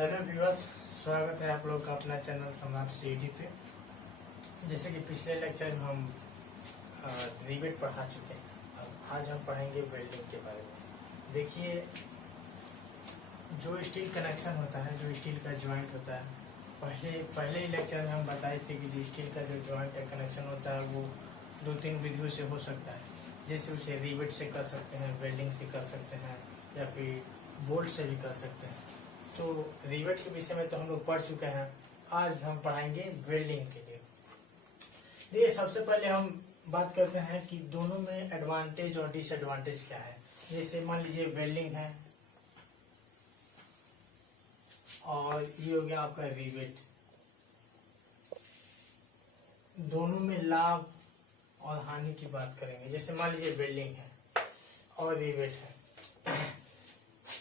Hello viewers, स्वागत है आप लोग का अपना चैनल सम्राट सीडी पे। जैसे कि पिछले लेक्चर में हम रिवेट पढ़ा चुके हैं, अब आज हम पढ़ेंगे वेल्डिंग के बारे में। देखिए, जो स्टील कनेक्शन होता है, जो स्टील का जॉइंट होता है, पहले ही लेक्चर में हम बताए थे कि जो स्टील का जो जॉइंट है, कनेक्शन होता है, वो 2-3 विधियों से हो सकता है। जैसे उसे रिवेट से कर सकते हैं, वेल्डिंग से कर सकते हैं, या फिर बोल्ट से भी कर सकते हैं। तो रिवेट के विषय में तो हम लोग पढ़ चुके हैं। आज हम पढ़ाएंगे वेल्डिंग के लिए। देखिए, सबसे पहले हम बात करते हैं कि दोनों में एडवांटेज और डिसएडवांटेज क्या है। जैसे मान लीजिए वेल्डिंग है और ये हो गया आपका रिवेट। दोनों में लाभ और हानि की बात करेंगे। जैसे मान लीजिए वेल्डिंग है और रिवेट है।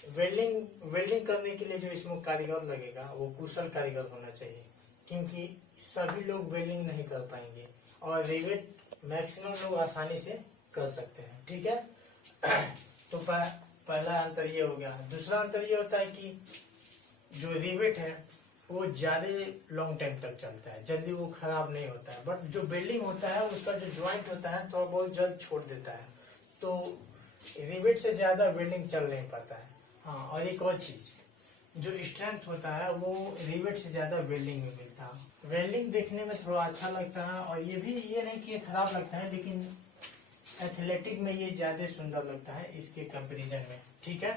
वेल्डिंग करने के लिए जो इसमें कारीगर लगेगा वो कुशल कारीगर होना चाहिए, क्योंकि सभी लोग वेल्डिंग नहीं कर पाएंगे और रिवेट मैक्सिमम लोग आसानी से कर सकते हैं। ठीक है। तो पहला अंतर ये हो गया। दूसरा अंतर ये होता है कि जो रिवेट है वो ज्यादा लॉन्ग टाइम तक चलता है, जल्दी वो खराब नहीं होता है। बट जो वेल्डिंग होता है उसका जो ज्वाइंट होता है थोड़ा बहुत जल्द छोड़ देता है, तो रिवेट से ज्यादा वेल्डिंग चल नहीं पाता है। हाँ, और एक और चीज, जो स्ट्रेंथ होता है वो रिवेट से ज्यादा वेल्डिंग में मिलता है। वेल्डिंग देखने में थोड़ा अच्छा लगता है और ये नहीं कि खराब लगता है, लेकिन एथलेटिक में ये ज्यादा सुंदर लगता है इसके कंपैरिजन में। ठीक है।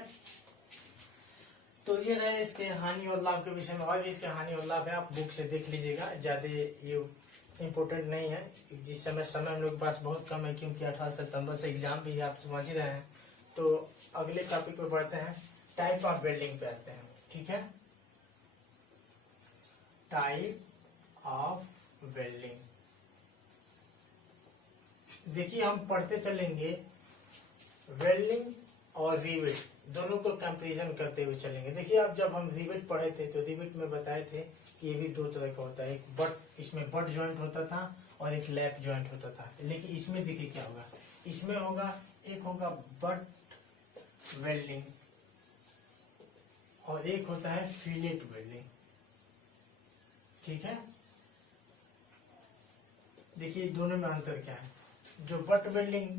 तो ये रहे इसके हानि और लाभ के विषय में। और भी इसके हानि और लाभ है, आप बुक से देख लीजिएगा, ज्यादा ये इम्पोर्टेंट नहीं है। जिस समय हम लोग के पास बहुत कम है, क्योंकि 18 सितंबर से एग्जाम भी है, आप समझ ही रहे हैं। तो अगले टॉपिक पे बढ़ते हैं, टाइप ऑफ वेल्डिंग पे आते हैं। ठीक है, टाइप ऑफ वेल्डिंग। देखिए, हम पढ़ते चलेंगे वेल्डिंग और रिवेट दोनों को कंपैरिजन करते हुए चलेंगे। देखिए, अब जब हम रिवेट पढ़े थे तो रिवेट में बताए थे कि ये भी दो तरह का होता है। एक बट, इसमें बट ज्वाइंट होता था और एक लैप ज्वाइंट होता था। लेकिन इसमें देखिए क्या होगा, इसमें होगा, एक होगा बट वेल्डिंग और एक होता है फिलेट वेल्डिंग। ठीक है। देखिए दोनों में अंतर क्या है। जो बट वेल्डिंग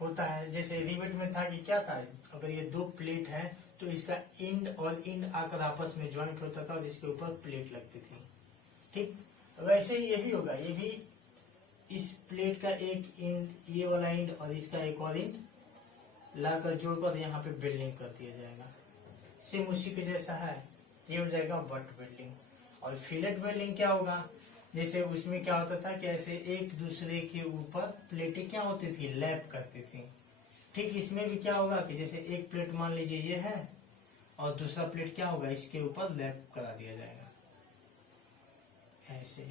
होता है, जैसे रिवेट में था कि क्या था, अगर ये दो प्लेट है तो इसका इंड और इंड आकर आपस में ज्वाइंट होता था और इसके ऊपर प्लेट लगती थी। ठीक, वैसे ही ये भी होगा। ये भी इस प्लेट का एक इंड, ये वाला इंड और इसका एक और इंड लाकर जोड़कर यहाँ पे वेल्डिंग कर दिया जाएगा। सेम उसी के जैसा है, ये हो जाएगा बट वेल्डिंग। और फिलेट वेल्डिंग क्या होगा, जैसे उसमें क्या होता था कि ऐसे एक दूसरे के ऊपर प्लेटें क्या होती थी, लैप करती थी। ठीक, इसमें भी क्या होगा कि जैसे एक प्लेट मान लीजिए ये है और दूसरा प्लेट क्या होगा, इसके ऊपर लैप करा दिया जाएगा ऐसे।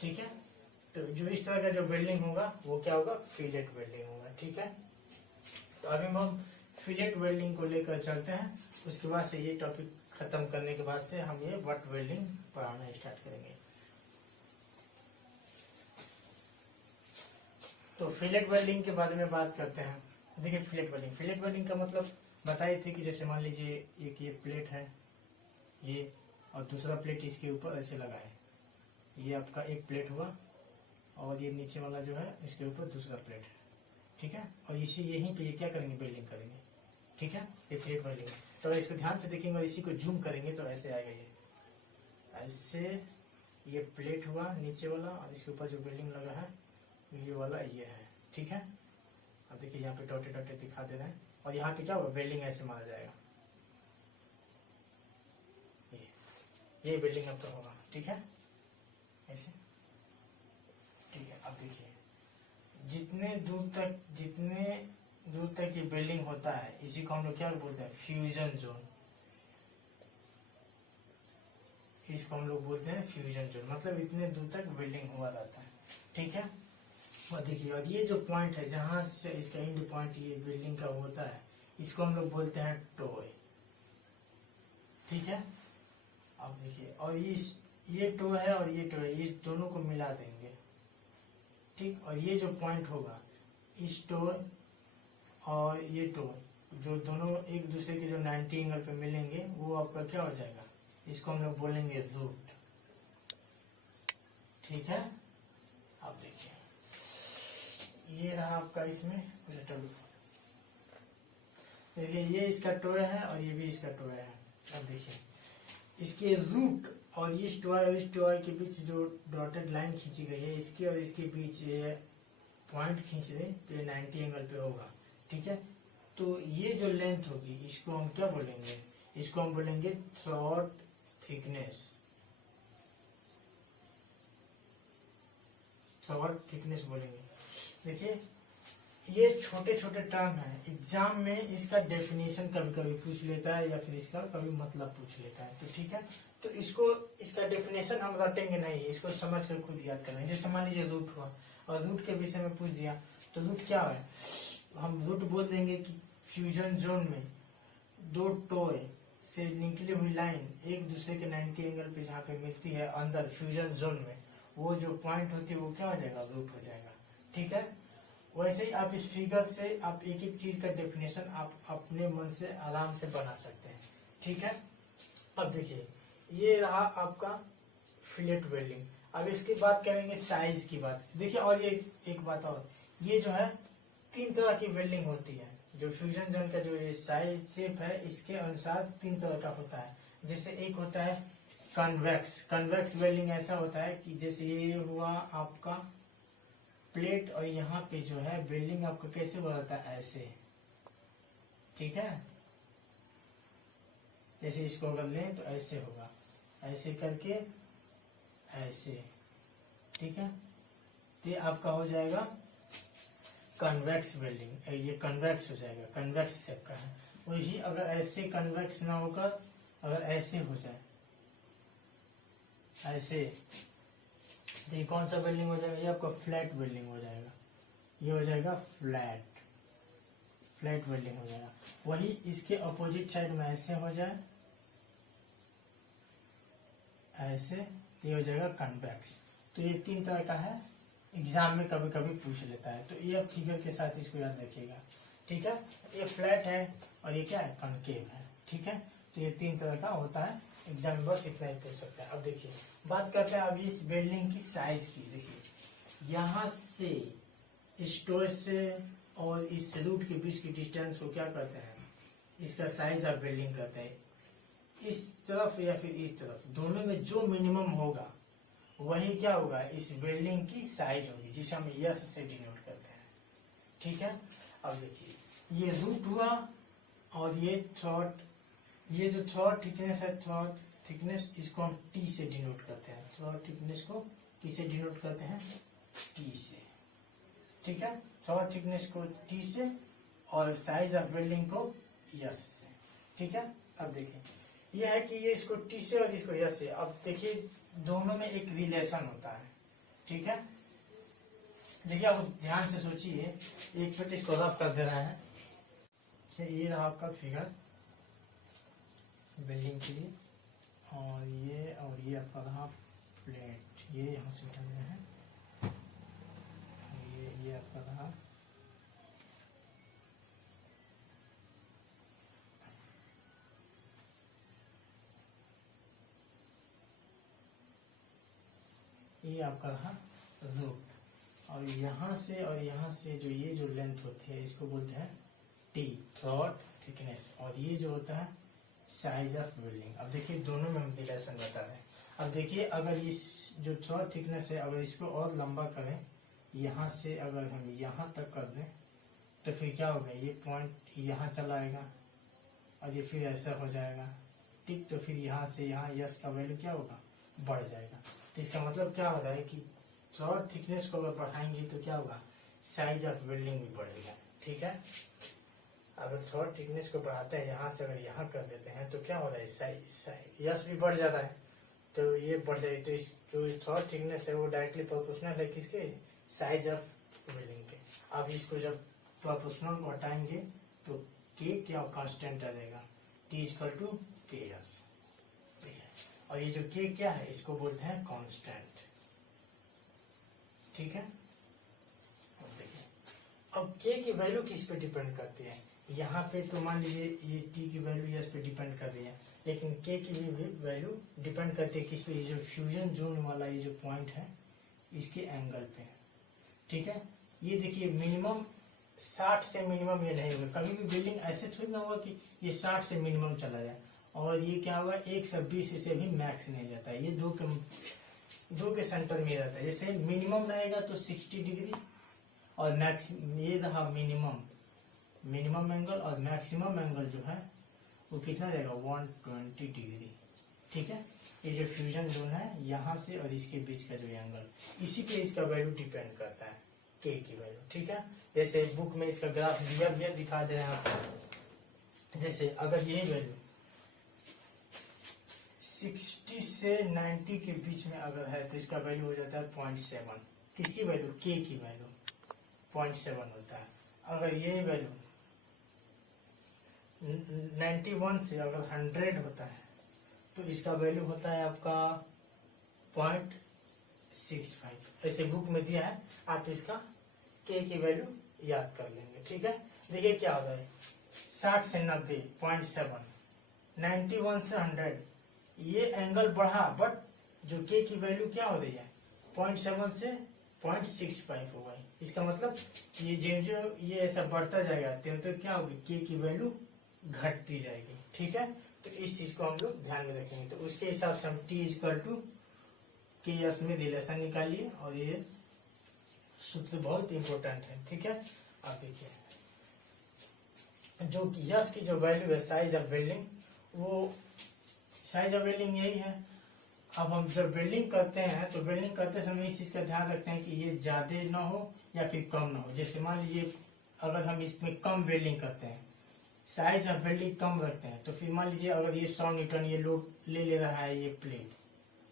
ठीक है। तो जो इस तरह का जो वेल्डिंग होगा वो क्या होगा, फिलेट वेल्डिंग होगा। ठीक है। तो अभी हम फिलेट वेल्डिंग को लेकर चलते हैं। उसके बाद से ये टॉपिक खत्म करने के बाद से हम ये बट वेल्डिंग पढ़ाना स्टार्ट करेंगे। तो फिलेट वेल्डिंग के बारे में बात करते हैं। देखिए, फिलेट वेल्डिंग का मतलब बताए थे कि जैसे मान लीजिए एक ये प्लेट है, ये, और दूसरा प्लेट इसके ऊपर ऐसे लगा है। ये आपका एक प्लेट हुआ और ये नीचे वाला जो है इसके ऊपर दूसरा प्लेट है। ठीक है। और इसी यहीं पे ये क्या करेंगे, वेल्डिंग करेंगे। ठीक है, ये फिलेट वेल्डिंग। तो इसको ध्यान से देखेंगे और इसी को जूम करेंगे तो ऐसे आएगा। ये ऐसे, ये प्लेट हुआ नीचे वाला और इसके ऊपर जो वेल्डिंग लगा है ये वाला ये है। ठीक है। अब देखिए यहाँ पे डॉटे डॉटे दिखा दे रहे हैं और यहाँ पे क्या होगा, वेल्डिंग ऐसे मारा जाएगा। ये वेल्डिंग अब तो होगा। ठीक है, ऐसे। ठीक है। अब देखिए, जितने दूर तक ये वेल्डिंग होता है, इसी को हम लोग क्या बोलते हैं, फ्यूजन जोन। इसको हम लोग बोलते हैं फ्यूजन जोन, मतलब इतने दूर तक वेल्डिंग हुआ रहता है। ठीक है। और देखिए, और ये जो पॉइंट है जहां से इसका एंड पॉइंट ये वेल्डिंग का होता है, इसको हम लोग बोलते हैं टोय। ठीक है। अब देखिए, और ये टो है और ये टो है, ये दोनों को मिला देंगे। ठीक, और ये जो पॉइंट होगा, इस टो और ये टो जो दोनों एक दूसरे के जो 90 एंगल पे मिलेंगे वो आपका क्या हो जाएगा, इसको हम लोग बोलेंगे रूट। ठीक है, अब देखिए ये रहा आपका, इसमें देखिए ये इसका टोए है और ये भी इसका टोए है। अब देखिए इसके रूट और इस टोए और इस टोए के बीच जो डॉटेड लाइन खींची गई है, इसके और इसके बीच ये पॉइंट खींच दे तो ये 90 एंगल पे होगा। ठीक है, तो ये जो लेंथ होगी इसको हम क्या बोलेंगे, इसको हम बोलेंगे थ्रॉट थिकनेस। थ्रॉट थिकनेस बोलेंगे। देखिए ये छोटे छोटे टर्म है, एग्जाम में इसका डेफिनेशन कभी कभी पूछ लेता है या फिर इसका कभी मतलब पूछ लेता है। तो ठीक है, तो इसको इसका डेफिनेशन हम रटेंगे नहीं, इसको समझ कर खुद याद करना है। जैसे मान लीजिए रूट हुआ और रूट के विषय में पूछ दिया, तो रूट क्या है, हम रूट बोल देंगे कि फ्यूजन जोन में दो टोए से निकली हुई लाइन एक दूसरे के 90 एंगल पे जहाँ पे मिलती है अंदर फ्यूजन जोन में, वो जो पॉइंट होती है वो क्या हो जाएगा, रूट हो जाएगा। ठीक है, वैसे ही आप इस फिगर से आप एक एक चीज का डेफिनेशन आप अपने मन से आराम से बना सकते हैं। ठीक है, अब देखिए ये रहा आपका फिलेट वेल्डिंग। अब इसकी बात करेंगे साइज की बात। देखिए और ये एक बात और, ये जो है 3 तरह की वेल्डिंग होती है। जो फ्यूजन जोन का जो ये साइज शेप है इसके अनुसार 3 तरह का होता है। जैसे एक होता है कन्वेक्स। कन्वेक्स वेल्डिंग ऐसा होता है कि जैसे ये हुआ आपका प्लेट और यहाँ पे जो है वेल्डिंग आपका कैसे बनता है, ऐसे। ठीक है, जैसे इसको अगर लें तो ऐसे होगा, ऐसे करके ऐसे। ठीक है, तो ये आपका हो जाएगा कन्वेक्स वेल्डिंग। ये कन्वेक्स हो जाएगा, कन्वेक्स शेप का है। वही अगर ऐसे कन्वेक्स ना होकर अगर ऐसे हो जाए, ऐसे, तो ये कौन सा वेल्डिंग हो जाएगा, ये आपका फ्लैट वेल्डिंग हो जाएगा। ये हो जाएगा फ्लैट वेल्डिंग हो जाएगा। वही इसके अपोजिट साइड में ऐसे हो जाए, ऐसे, ये हो जाएगा कन्वेक्स। तो ये 3 तरह का है, एग्जाम में कभी कभी पूछ लेता है, तो ये फिगर के साथ इसको याद रखिएगा। ठीक है, ये फ्लैट है और ये क्या है, कनकेव है। ठीक है, तो ये 3 तरह का होता है, एग्जाम में बस इतना ही पूछ सकता है। अब देखिए बात करते हैं अब इस वेल्डिंग की साइज की। देखिए यहाँ से इस टोए से और इस रूट के बीच की डिस्टेंस को क्या करते हैं, इसका साइज आप वेल्डिंग करते हैं। इस तरफ या फिर इस तरफ, दोनों में जो मिनिमम होगा वही क्या होगा, इस वेल्डिंग की साइज होगी, जिसे हम यस से डिनोट करते हैं। ठीक है, अब देखिए ये रूट हुआ और ये थ्रॉट, ये जो थ्रॉट थिकनेस है, थ्रॉट थिकनेस, इसको हम टी से डिनोट करते हैं। थ्रॉट थिकनेस को किसे डिनोट करते हैं, टी से। ठीक है, थ्रॉट थिकनेस को टी से और साइज ऑफ वेल्डिंग को यस से। ठीक है, अब देखिए यह है कि ये इसको टी से और इसको यस से। अब देखिए दोनों में एक रिलेशन होता है। ठीक है, देखिए आप ध्यान से सोचिए, एक मिनट इसको रफ कर दे रहे हैं। ये रहा आपका फिगर बिल्डिंग के लिए, और ये आपका रहा प्लेट, ये यहाँ से उठा रहे हैं, ये आपका रहा ये आपका रहा रूट, और यहाँ से जो ये जो लेंथ होती है इसको बोलते हैं टी, थ्रॉट थिकनेस, और ये जो होता है साइज ऑफ वेल्डिंग। अब देखिए दोनों में हम रिलेशन बता रहे हैं। अब देखिए अगर इस जो थ्रॉट थिकनेस है अगर इसको और लंबा करें, यहाँ से अगर हम यहाँ तक कर दें तो फिर क्या होगा, ये पॉइंट यहाँ चला आएगा और ये फिर ऐसा हो जाएगा। ठीक, तो फिर यहाँ से यहाँ यस का वैल्यू क्या होगा, बढ़ जाएगा। तो इसका मतलब क्या हो रहा है कि थ्रॉट थिकनेस को अगर बढ़ाएंगे तो क्या होगा, साइज ऑफ वेल्डिंग भी बढ़ेगा। ठीक है, अगर थ्रॉट थिकनेस को बढ़ाते हैं यहाँ से अगर यहाँ कर देते हैं तो क्या हो रहा है, साइज यस भी बढ़ जाता है, तो ये बढ़ जाएगी। तो इस जो थ्रॉट थिकनेस है वो डायरेक्टली प्रोपोर्शनल है किसके, साइज ऑफ वेल्डिंग के। अब इसको जब प्रोपोर्शनल को हटाएंगे तो के क्या कांस्टेंट आ जाएगा, टी इक्वल टू के एस। और ये जो के क्या है इसको बोलते हैं कांस्टेंट। ठीक है, अब देखिए अब के की वैल्यू किस पे डिपेंड करती है, यहाँ पे तो मान लीजिए ये टी की वैल्यू यस पे डिपेंड कर रही है, लेकिन के की भी वैल्यू डिपेंड करती है किस पे, ये जो फ्यूजन जोन वाला ये जो पॉइंट है इसके एंगल पे। ठीक है, ये देखिए मिनिमम 60 से मिनिमम ये नहीं होगा, कभी भी बिल्डिंग ऐसे थोड़ी ना होगा कि ये 60 से मिनिमम चला जाए, और ये क्या होगा 120 से भी मैक्स नहीं जाता है, ये दो के सेंटर में रहता है। जैसे मिनिमम रहेगा तो 60 डिग्री और मैक्स, ये रहा मिनिमम एंगल, और मैक्सिमम एंगल जो है वो कितना रहेगा 120 डिग्री। ठीक है, ये जो फ्यूजन जोन है यहाँ से और इसके बीच का जो एंगल, इसी पे इसका वैल्यू डिपेंड करता है, के की वैल्यू। ठीक है, जैसे बुक में इसका ग्राफ दिया दिखा दे रहे हैं आपको। जैसे अगर यही वैल्यू 60 से 90 के बीच में अगर है तो इसका वैल्यू हो जाता है 0.7। किसकी वैल्यू, के की वैल्यू 0.7 होता है। अगर ये वैल्यू 91 से अगर 100 होता है तो इसका वैल्यू होता है आपका 0.65। ऐसे बुक में दिया है, आप इसका के की वैल्यू याद कर लेंगे। ठीक है, देखिए क्या होता है 60 से 90 0.7, 91 से 100, ये एंगल बढ़ा बट जो के की वैल्यू क्या हो रही है 0.7 से 0.65 होगा। इसका मतलब ये जो ये ऐसा बढ़ता जाएगा तो क्या होगी, के की वैल्यू घटती जाएगी। ठीक है, तो इस चीज को हम लोग ध्यान में रखेंगे। तो उसके हिसाब से हम टी इक्वल टू के एस में रिलेशन निकालिए, और ये सूत्र बहुत इंपॉर्टेंट है। ठीक है, आप देखिए जो यस की जो वैल्यू है साइज ऑफ बिल्डिंग, वो साइज ऑफ बिल्डिंग यही है। अब हम जब बिल्डिंग करते हैं तो बिल्डिंग करते समय इस चीज का ध्यान रखते हैं कि ये ज्यादा ना हो या फिर कम ना हो। जैसे मान लीजिए अगर हम इसमें कम बिल्डिंग करते हैं, साइज ऑफ बिल्डिंग कम रखते हैं, तो फिर मान लीजिए अगर ये 100 न्यूटन ये लोड ले रहा है, ये प्लेट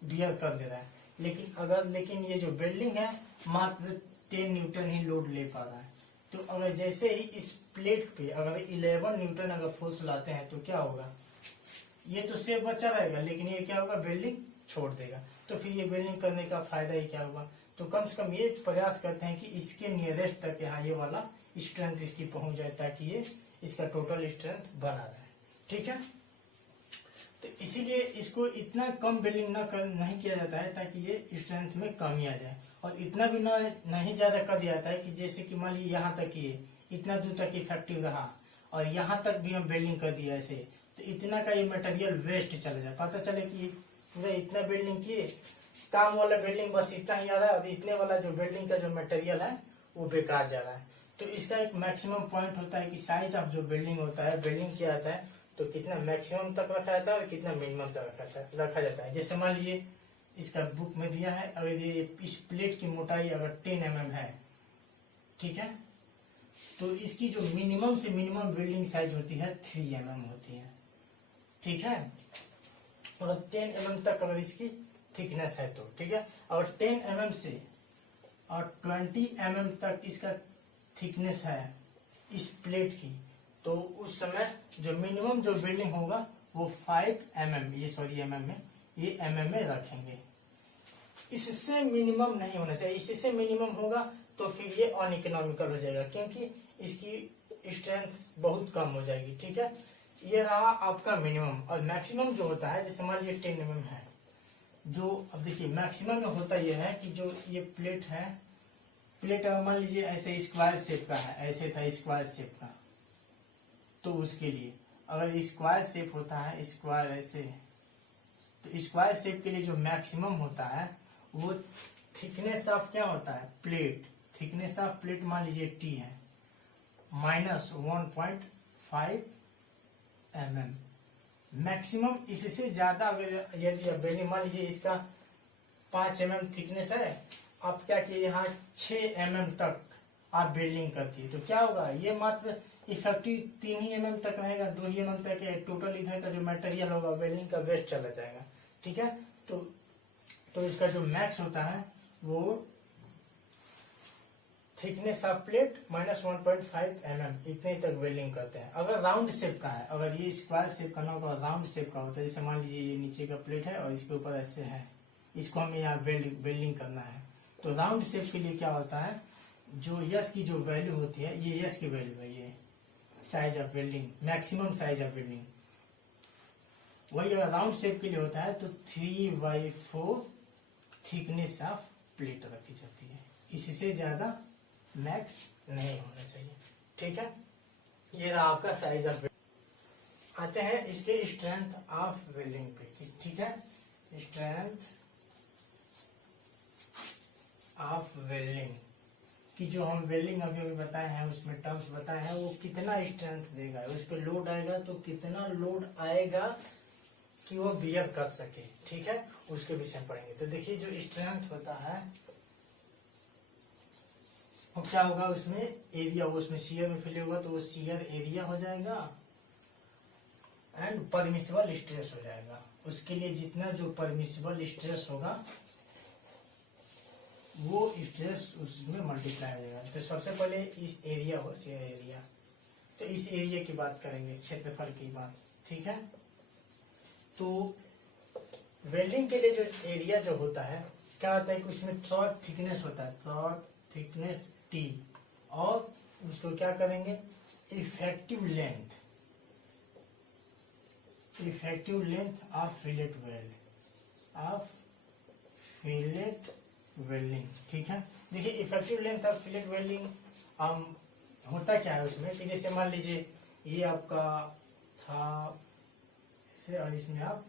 बियर कर दे रहा है, लेकिन ये जो बिल्डिंग है मात्र 10 न्यूटन ही लोड ले पा रहा है, तो अगर जैसे ही इस प्लेट पे अगर 11 न्यूटन अगर फोर्स लाते हैं तो क्या होगा, ये तो सेफ बचा रहेगा, लेकिन ये क्या होगा बिल्डिंग छोड़ देगा। तो फिर ये बिल्डिंग करने का फायदा ही क्या होगा। तो कम से कम ये प्रयास करते हैं कि इसके नियरेस्ट तक यहाँ ये वाला स्ट्रेंथ इसकी पहुंच जाए, ताकि ये इसका टोटल स्ट्रेंथ बना रहे। ठीक है, तो इसीलिए इसको इतना कम बिल्डिंग नहीं किया जाता है ताकि ये स्ट्रेंथ में कमी आ जाए, और इतना भी नहीं ज्यादा कर दिया जाता है कि जैसे कि मान लीजिए यहाँ तक ये इतना दूर तक इफेक्टिव रहा और यहाँ तक भी हम बिल्डिंग कर दिया ऐसे, तो इतना का ये मटेरियल वेस्ट चला जाए। पता चले कि पूरा इतना बिल्डिंग किए, काम वाला बिल्डिंग बस इतना ही आ रहा है, और इतने वाला जो बिल्डिंग का जो मटेरियल है वो बेकार जा रहा है। तो इसका एक मैक्सिमम पॉइंट होता है कि साइज ऑफ जो बिल्डिंग होता है, बिल्डिंग किया जाता है तो कितना मैक्सिमम तक रखा जाता है और कितना मिनिमम तक रखा जाता है। जैसे मान लीजिए इसका बुक में दिया है, अगर ये इस प्लेट की मोटाई अगर 10 mm है, ठीक है, तो इसकी जो मिनिमम से मिनिमम बिल्डिंग साइज होती है 3 mm होती है। ठीक है, और 10 mm तक अगर इसकी थिकनेस है तो ठीक है, और 10 mm से और 20 mm तक इसका थिकनेस है इस प्लेट की, तो उस समय जो मिनिमम जो बिल्डिंग होगा वो 5 mm, ये सॉरी mm में, ये mm में रखेंगे। इससे मिनिमम नहीं होना चाहिए, इससे मिनिमम होगा तो फिर ये अनइकोनॉमिकल हो जाएगा, क्योंकि इसकी स्ट्रेंथ बहुत कम हो जाएगी। ठीक है, ये रहा आपका मिनिमम। और मैक्सिमम जो होता है, जैसे मान लीजिए 10 mm है, जो अब देखिए मैक्सिमम में होता यह है कि जो ये प्लेट है, प्लेट मान लीजिए ऐसे स्क्वायर शेप का है, ऐसे था स्क्वायर शेप का, तो उसके लिए अगर स्क्वायर शेप होता है, स्क्वायर ऐसे, तो स्क्वायर शेप के लिए जो मैक्सिमम होता है वो थिकनेस ऑफ क्या होता है प्लेट, थिकनेस ऑफ प्लेट मान लीजिए टी है, माइनस 1.5 mm। मैक्सिमम इससे ज्यादा अगर यदि बिल्डिंग मान लीजिए इसका 5 mm थिकनेस है, आप क्या किए यहाँ 6 mm तक आप बिल्डिंग करती है, तो क्या होगा, ये मात्र इफेक्टिव 3 ही mm तक रहेगा, 2 ही mm तक टोटल इधर का जो मटेरियल होगा बिल्डिंग का वेस्ट चला जाएगा। ठीक है, तो इसका जो मैक्स होता है वो thickness of plate minus 1.5 mm, इतने तक वेल्डिंग करते हैं। अगर राउंड शेप का है, अगर ये स्क्वायर शेप का ना होगा, राउंड शेप का होता है, जैसे मान लीजिए ये नीचे का प्लेट है और इसके ऊपर ऐसे है, इसको हमें यहाँ वेल्डिंग करना है, तो राउंड शेप के लिए क्या होता है, जो यस की जो वैल्यू होती है, ये यस की वैल्यू है, ये size of welding, maximum size of welding. वही अगर राउंड शेप के लिए होता है तो 3/4 थिकनेस ऑफ प्लेट रखी जाती है, इससे ज्यादा मैक्स नहीं होना चाहिए। ठीक है, ये रहा आपका साइज ऑफ वेल्डिंग। आते हैं इसके स्ट्रेंथ ऑफ वेल्डिंग पे। ठीक है, स्ट्रेंथ ऑफ वेल्डिंग कि जो हम वेल्डिंग अभी अभी बताए हैं उसमें टर्म्स बताए हैं, वो कितना स्ट्रेंथ देगा, उस पर लोड आएगा तो कितना लोड आएगा कि वो बियर कर सके। ठीक है, उसके विषय में पढ़ेंगे। तो देखिए जो स्ट्रेंथ होता है वो क्या होगा, उसमें एरिया, वो उसमें शियर में फिले होगा तो वो शियर एरिया हो जाएगा एंड परमिसिबल स्ट्रेस हो जाएगा। उसके लिए जितना जो परमिसिबल स्ट्रेस होगा वो स्ट्रेस उसमें मल्टीप्लाई हो जाएगा। तो सबसे पहले इस एरिया हो, शियर एरिया, तो इस एरिया की बात करेंगे, क्षेत्रफल की बात। ठीक है, तो वेल्डिंग के लिए जो एरिया जो होता है क्या होता है कि उसमें थ्रॉड थिकनेस होता है, थ्रॉड थिकनेस T, और उसको क्या करेंगे effective length, effective length of fillet weld, of fillet welding. ठीक है, देखिए effective length of fillet welding होता क्या है उसमें कि जैसे मान लीजिए ये आपका था से और इसमें आप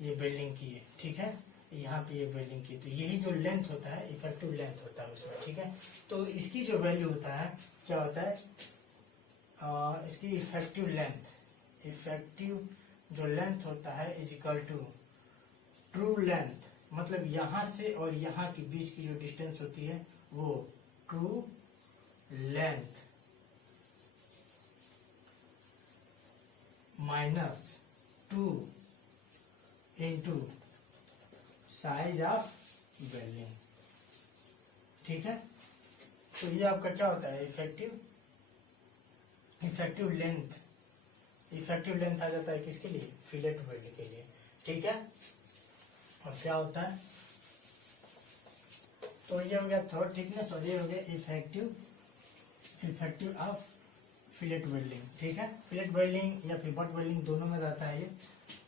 ये वेल्डिंग किए। ठीक है, यहाँ पे ये वेल्डिंग की, तो यही जो लेंथ होता है इफेक्टिव लेंथ होता है उसमें। ठीक है, तो इसकी जो वैल्यू होता है क्या होता है, इसकी इफेक्टिव लेंथ, इफेक्टिव जो लेंथ होता है is equal to true length, मतलब यहाँ से और यहाँ के बीच की जो डिस्टेंस होती है वो true length minus 2 into size of welding. ठीक है, तो ये आपका क्या होता है इफेक्टिव लेंथ, इफेक्टिव लेंथ आ जाता है किसके लिए, फिलेट वेल्ड के लिए। ठीक है, और क्या होता है, तो ये हो गया थ्रॉड थिकनेस और ये हो गया इफेक्टिव ऑफ फिलेट वेल्डिंग। ठीक है, फिलेट वेल्डिंग या फिर बट वेल्डिंग दोनों में रहता है ये।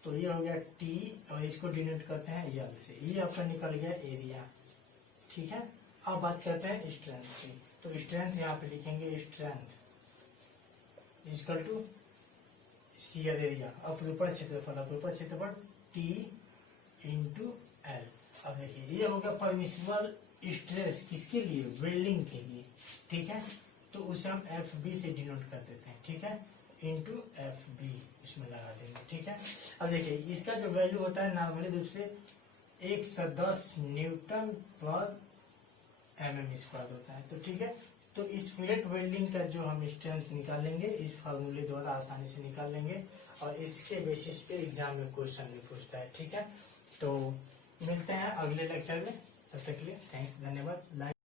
तो ये हो गया T और इसको डिनोट करते हैं यल से, ये आपका निकल गया एरिया। ठीक है, अब बात करते हैं स्ट्रेंथ की। तो स्ट्रेंथ यहाँ पे लिखेंगे strength equal to shear area अपरूपण क्षेत्रफल, अपरूपण क्षेत्रफल T इंटू L। अब देखिए ये हो गया परमिसिबल स्ट्रेस किसके लिए, वेल्डिंग के लिए। ठीक है, तो उसे हम FB से डिनोट कर देते हैं। ठीक है, इंटू FB इसमें लगा देंगे। ठीक है, अब देखिए इसका जो वैल्यू होता है नॉर्मली रूप से 110 न्यूटन पर mm² होता है। तो ठीक है, तो इस फिलेट वेल्डिंग का जो हम स्ट्रेंथ निकालेंगे इस फार्मूले द्वारा आसानी से निकाल लेंगे और इसके बेसिस पे एग्जाम में क्वेश्चन भी पूछता है। ठीक है, तो मिलते हैं अगले लेक्चर में, तब तक के लिए थैंक्स, धन्यवाद।